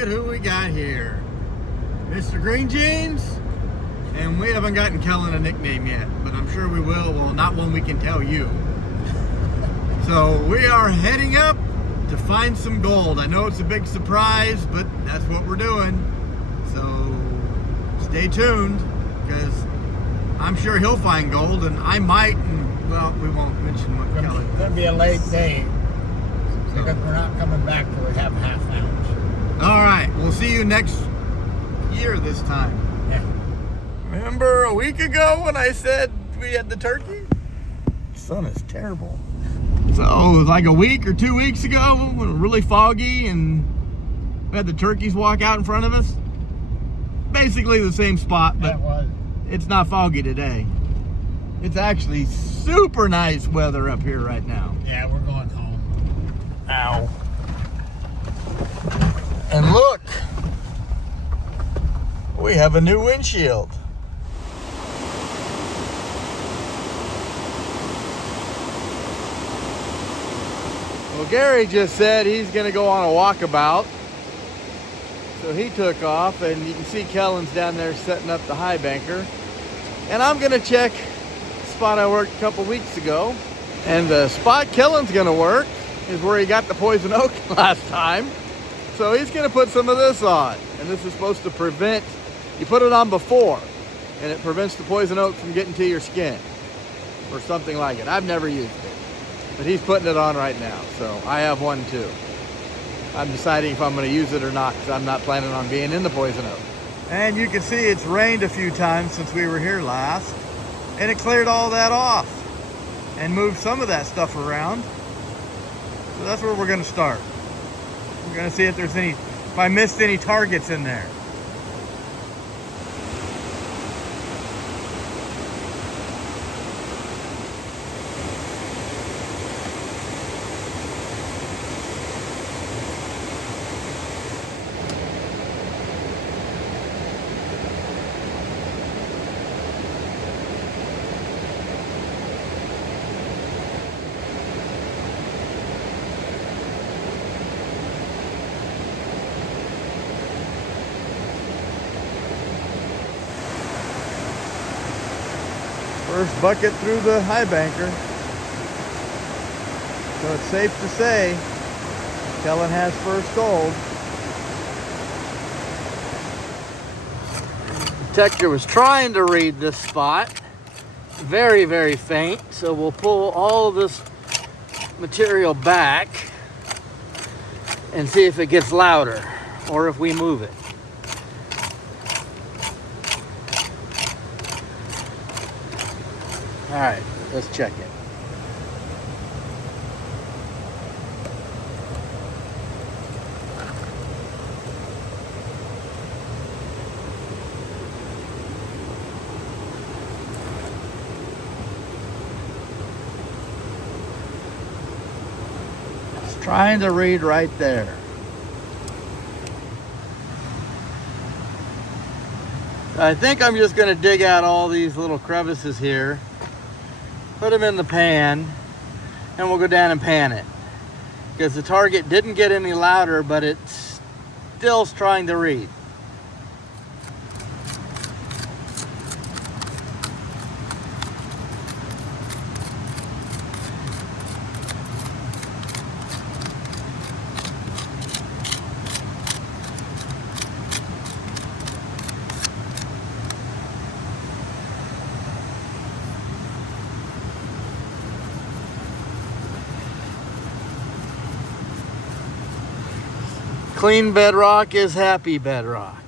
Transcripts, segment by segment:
at who we got here. Mr. Green Jeans, and we haven't gotten Kellen a nickname yet, but I'm sure we will. Well, not one we can tell you. So we are heading up to find some gold. I know it's a big surprise, but that's what we're doing. So stay tuned, because I'm sure he'll find gold, and I might, and well, we won't mention what Kellen. It's going to be a late day, because we're not coming back till we have half an ounce. All right, we'll see you next year this time. Yeah. Remember a week ago when I said we had the turkey? The sun is terrible. So it was like a week or 2 weeks ago when it was really foggy and we had the turkeys walk out in front of us. Basically the same spot, but it's not foggy today. It's actually super nice weather up here right now. Yeah, we're going home. Ow. And look, we have a new windshield. Well, Gary just said he's going to go on a walkabout. So he took off, and you can see Kellen's down there setting up the high banker. And I'm going to check the spot I worked a couple weeks ago. And the spot Kellen's going to work is where he got the poison oak last time. So he's going to put some of this on. And this is supposed to prevent, you put it on before, and it prevents the poison oak from getting to your skin. Or something like it. I've never used it. But he's putting it on right now, so I have one too. I'm deciding if I'm going to use it or not, because I'm not planning on being in the poison oak. And you can see it's rained a few times since we were here last, and it cleared all that off and moved some of that stuff around. So that's where we're going to start. We're going to see if there's any, if I missed any targets in there. First bucket through the high banker. So it's safe to say Kellen has first gold. The detector was trying to read this spot. Very, very faint. So we'll pull all of this material back and see if it gets louder or if we move it. All right, let's check it. It's trying to read right there. I think I'm just going to dig out all these little crevices here. Put them in the pan, and we'll go down and pan it. Because the target didn't get any louder, but it's still trying to read. Clean bedrock is happy bedrock.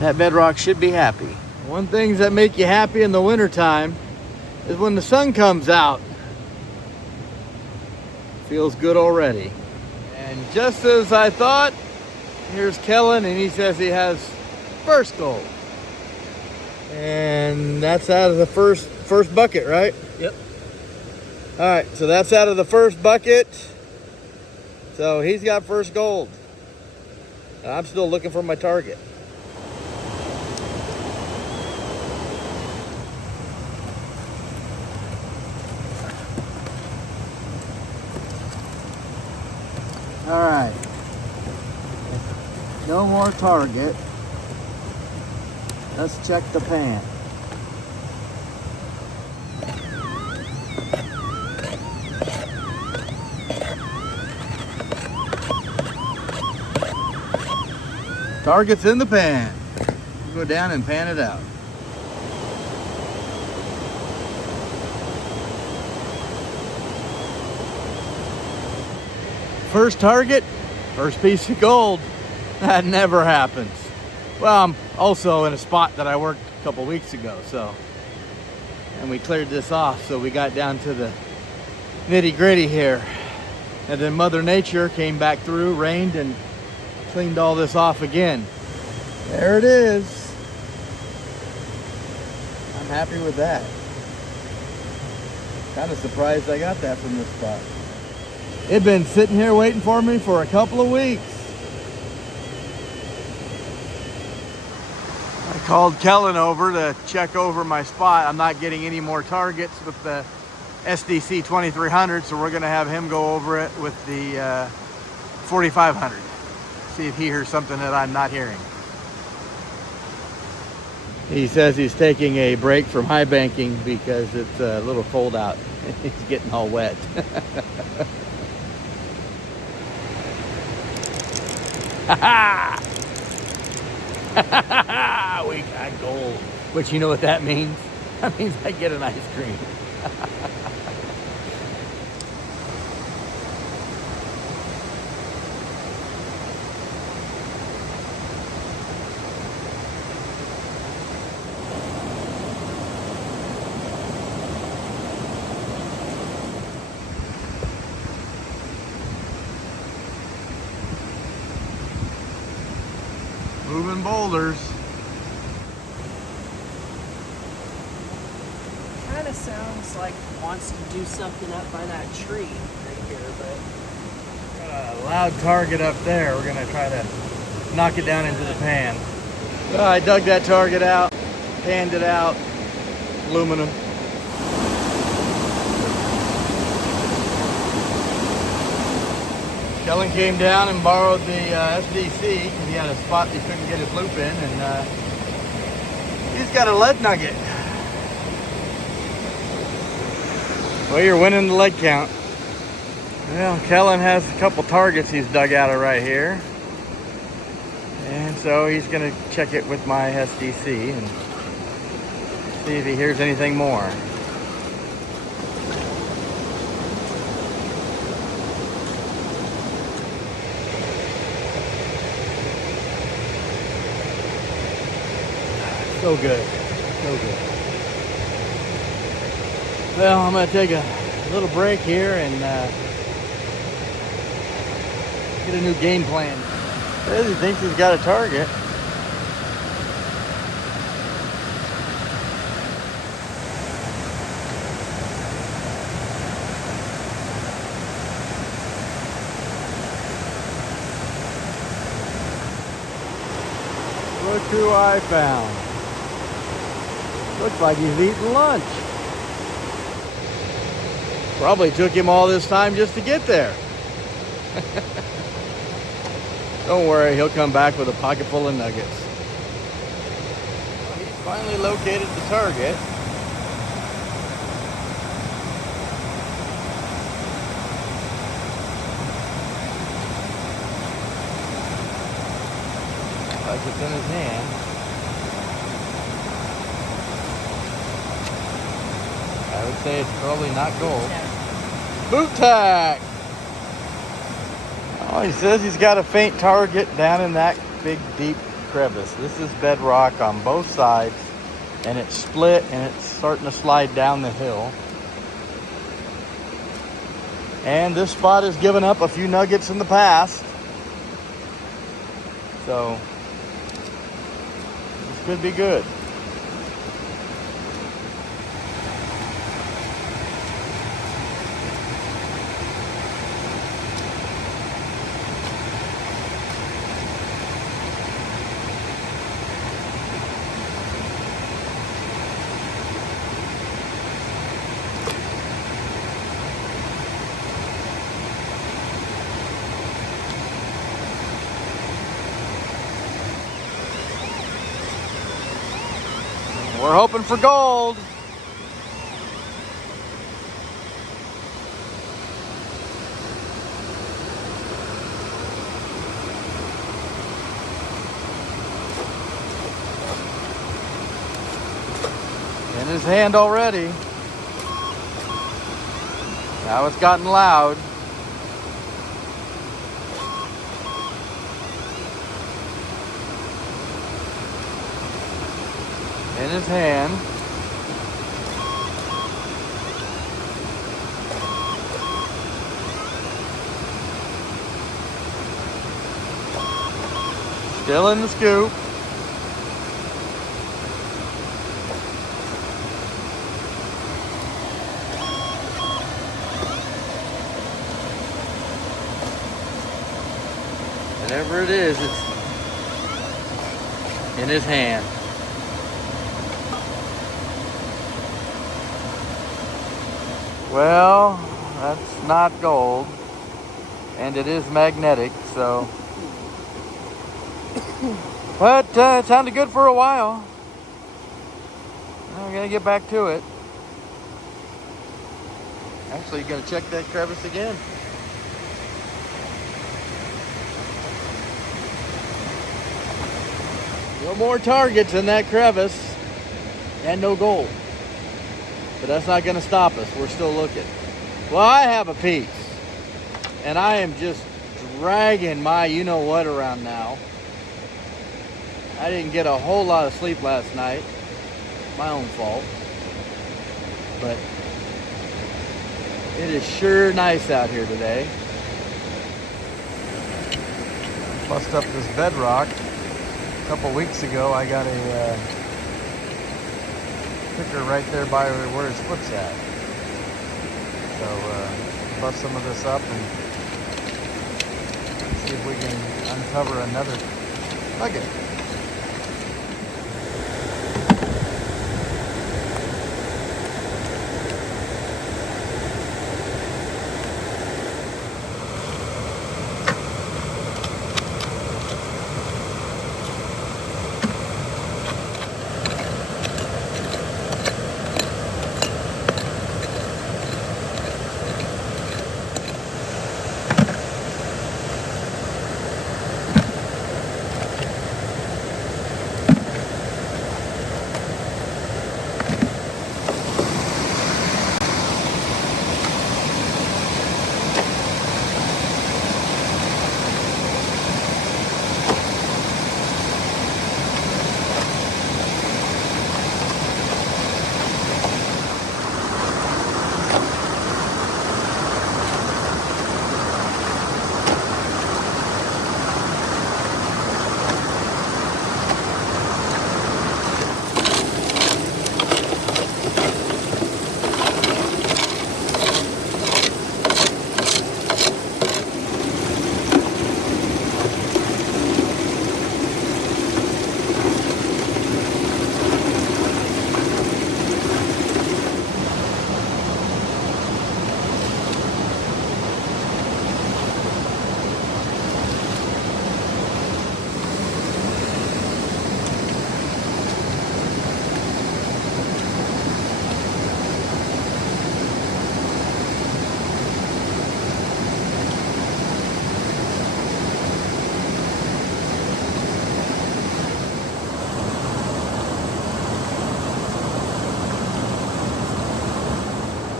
That bedrock should be happy. One thing that make you happy in the wintertime is when the sun comes out. Feels good already. And just as I thought, here's Kellen, and he says he has first gold. And that's out of the first bucket, right? Yep. All right, so that's out of the first bucket. So he's got first gold. And I'm still looking for my target. All right. No more target. Let's check the pan. Target's in the pan. We'll go down and pan it out. First target, first piece of gold. That never happens. Well, I'm also in a spot that I worked a couple weeks ago, so. And we cleared this off, so we got down to the nitty gritty here. And then Mother Nature came back through, rained, and cleaned all this off again. There it is. I'm happy with that. Kind of surprised I got that from this spot. It'd been sitting here waiting for me for a couple of weeks. I called Kellen over to check over my spot. I'm not getting any more targets with the SDC 2300, so we're gonna have him go over it with the 4500. See if he hears something that I'm not hearing. He says he's taking a break from high banking because it's a little cold out. He's getting all wet. We got gold. But you know what that means? That means I get an ice cream. Moving boulders. Kind of sounds like it wants to do something up by that tree right here, but Got a loud target up there. We're gonna try to knock it down into the pan. Well, I dug that target out, panned it out, aluminum. Kellen came down and borrowed the SDC because he had a spot he couldn't get his loop in, and he's got a lead nugget. Well, you're winning the lead count. Well, Kellen has a couple targets he's dug out of right here, and so he's gonna check it with my SDC and see if he hears anything more. So good, so good. Well, I'm gonna take a little break here and get a new game plan. Says he thinks he's got a target. Look who I found. Looks like he's eating lunch. Probably took him all this time just to get there. Don't worry, he'll come back with a pocket full of nuggets. Well, he's finally located the target. Like it's in his hand. I would say it's probably not gold. Boot tack! Oh, he says he's got a faint target down in that big deep crevice. This is bedrock on both sides, and it's split and it's starting to slide down the hill. And this spot has given up a few nuggets in the past. So this could be good. We're hoping for gold. In his hand already. Now it's gotten loud. In his hand. Still in the scoop. Whatever it is, it's in his hand. Well, that's not gold, and it is magnetic, so. But it sounded good for a while. Now we're gonna get back to it. Actually, gonna check that crevice again. No more targets in that crevice, and no gold. But that's not gonna stop us. We're still looking. Well, I have a piece, and I am just dragging my you-know-what around now. I didn't get a whole lot of sleep last night. My own fault. But it is sure nice out here today. Bust up this bedrock. A couple weeks ago, I got a picker right there by where his foot's at. So bust some of this up and see if we can uncover another nugget.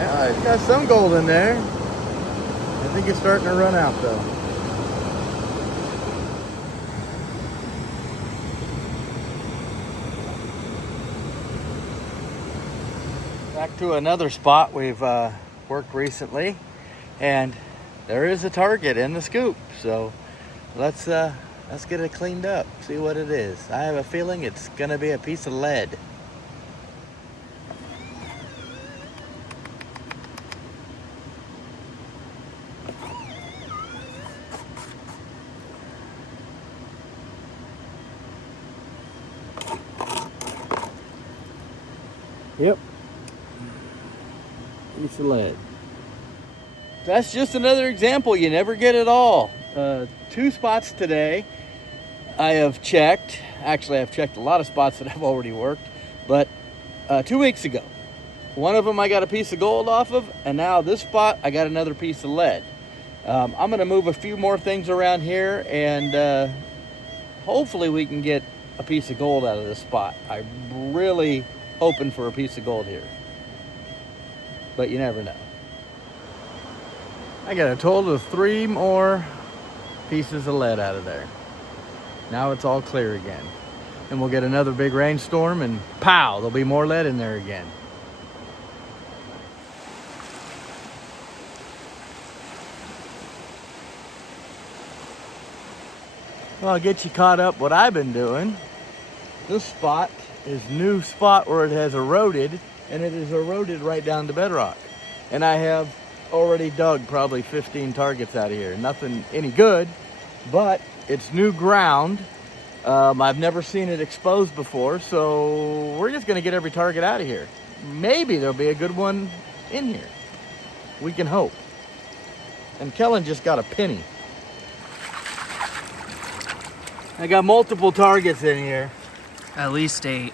Yeah, it's got some gold in there. I think it's starting to run out though. Back to another spot we've worked recently, and there is a target in the scoop. So let's get it cleaned up, see what it is. I have a feeling it's gonna be a piece of lead. Yep. Piece of lead. That's just another example. You never get it all. 2 spots today I have checked. Actually, I've checked a lot of spots that I've already worked, but 2 weeks ago. One of them I got a piece of gold off of, and now this spot I got another piece of lead. I'm gonna move a few more things around here, and hopefully we can get a piece of gold out of this spot. I'm really hoping for a piece of gold here, but you never know. I got a total of 3 more pieces of lead out of there. Now it's all clear again. And we'll get another big rainstorm and pow, there'll be more lead in there again. Well, I'll get you caught up what I've been doing. This spot is new spot where it has eroded, and it is eroded right down to bedrock. And I have already dug probably 15 targets out of here. Nothing any good, but it's new ground. I've never seen it exposed before, so we're just gonna get every target out of here. Maybe there'll be a good one in here. We can hope. And Kellen just got a penny. I got multiple targets in here. At least 8.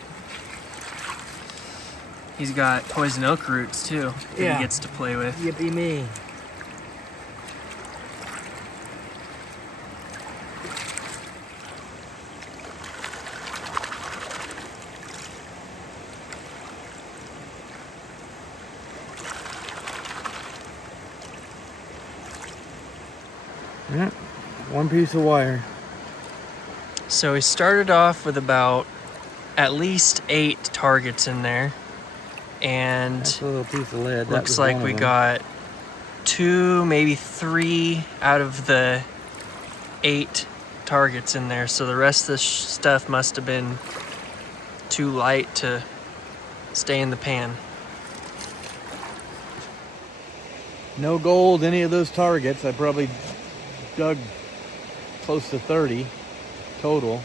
He's got poison oak roots too that Yeah. he gets to play with. Yippee me. Yeah, one piece of wire. So we started off with about at least 8 targets in there, and That's a little piece of lead. That looks was like one we of them. got 2, maybe 3 out of the 8 targets in there. So the rest of the stuff must have been too light to stay in the pan. No gold, any of those targets. I probably dug close to 30 total.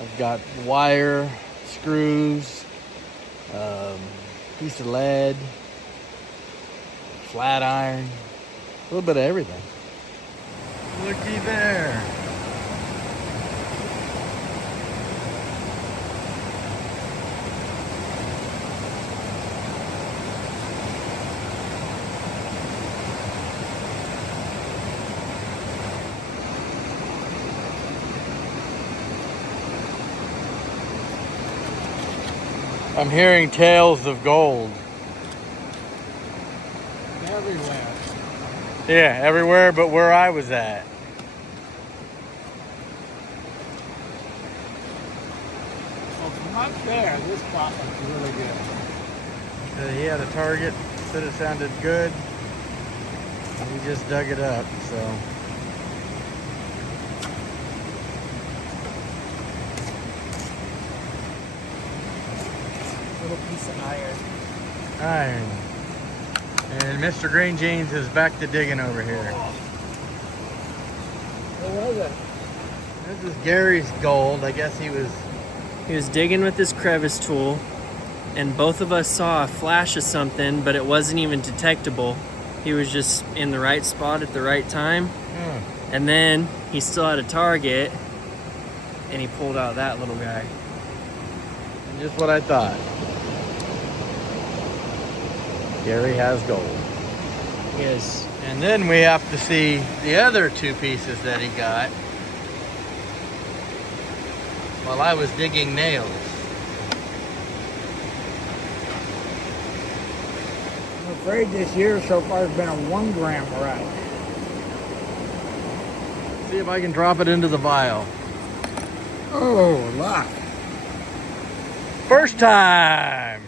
I've got wire, screws, piece of lead, flat iron, a little bit of everything. Looky there. I'm hearing tales of gold. Everywhere. Yeah, everywhere but where I was at. So from up there, this spot looks really good. He had a target, said it sounded good. He just dug it up, so. Little piece of iron. Iron. And Mr. Green Jeans is back to digging over here. What was it? This is Gary's gold. I guess he was. He was digging with his crevice tool, and both of us saw a flash of something, but it wasn't even detectable. He was just in the right spot at the right time. And then he still had a target, and he pulled out that little guy. Just what I thought. Gary has gold. Yes. And then we have to see the other 2 pieces that he got while I was digging nails. I'm afraid this year so far has been a 1 gram ride. See if I can drop it into the vial. Oh, luck. First time.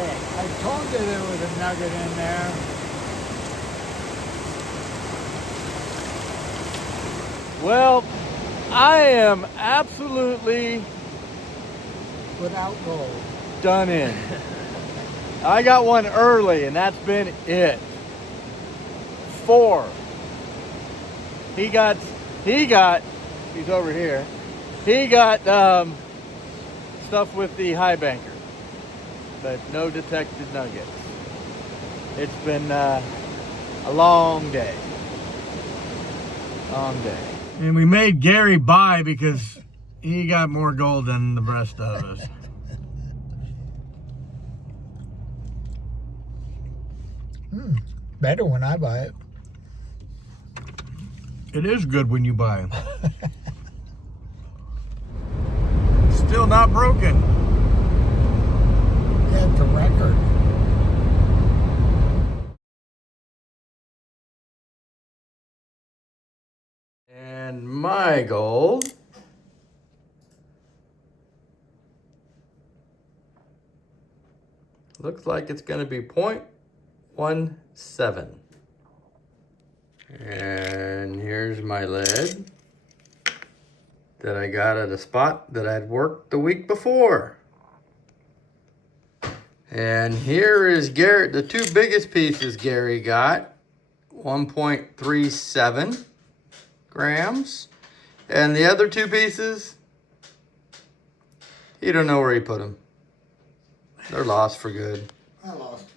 I told you there was a nugget in there. Well, I am absolutely Without gold. done in. I got one early, and that's been it. 4. He's over here. He got stuff with the high banker, but no detected nuggets. It's been a long day. Long day. And we made Gary buy because he got more gold than the rest of us. Better when I buy it. It is good when you buy them. Still not broken. Yeah, it's a record. And my gold looks like it's going to be 0.17. And here's my lead that I got at a spot that I'd worked the week before. And here is Garrett, the 2 biggest pieces Gary got, 1.37 grams. And the other 2 pieces, he don't know where he put them. They're lost for good. I lost them.